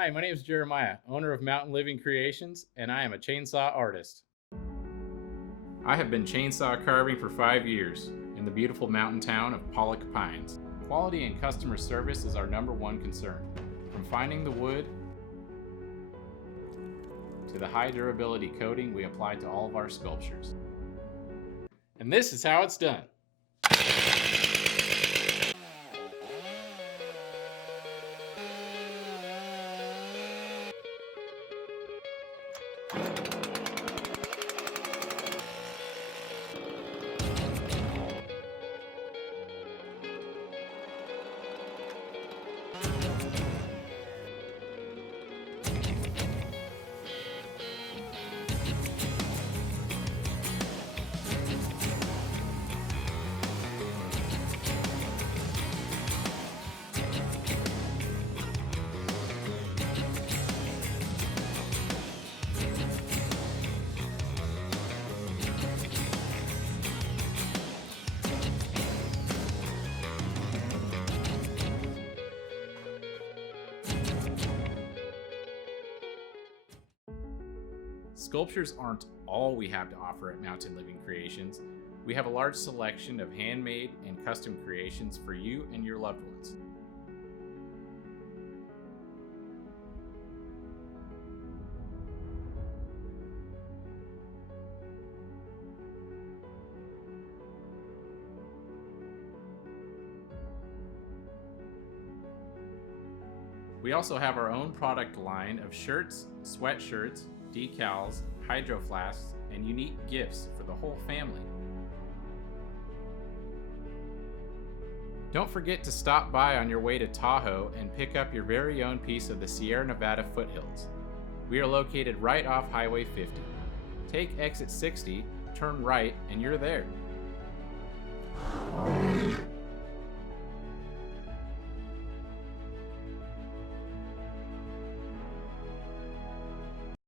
Hi, my name is Jeremiah, owner of Mountain Living Creations, and I am a chainsaw artist. I have been chainsaw carving for 5 years in the beautiful mountain town of Pollock Pines. Quality and customer service is our #1 concern. From finding the wood to the high durability coating we apply to all of our sculptures. And this is how it's done. Sculptures aren't all we have to offer at Mountain Living Creations. We have a large selection of handmade and custom creations for you and your loved ones. We also have our own product line of shirts, sweatshirts, decals, hydro flasks, and unique gifts for the whole family. Don't forget to stop by on your way to Tahoe and pick up your very own piece of the Sierra Nevada foothills. We are located right off Highway 50. Take exit 60, turn right, and you're there.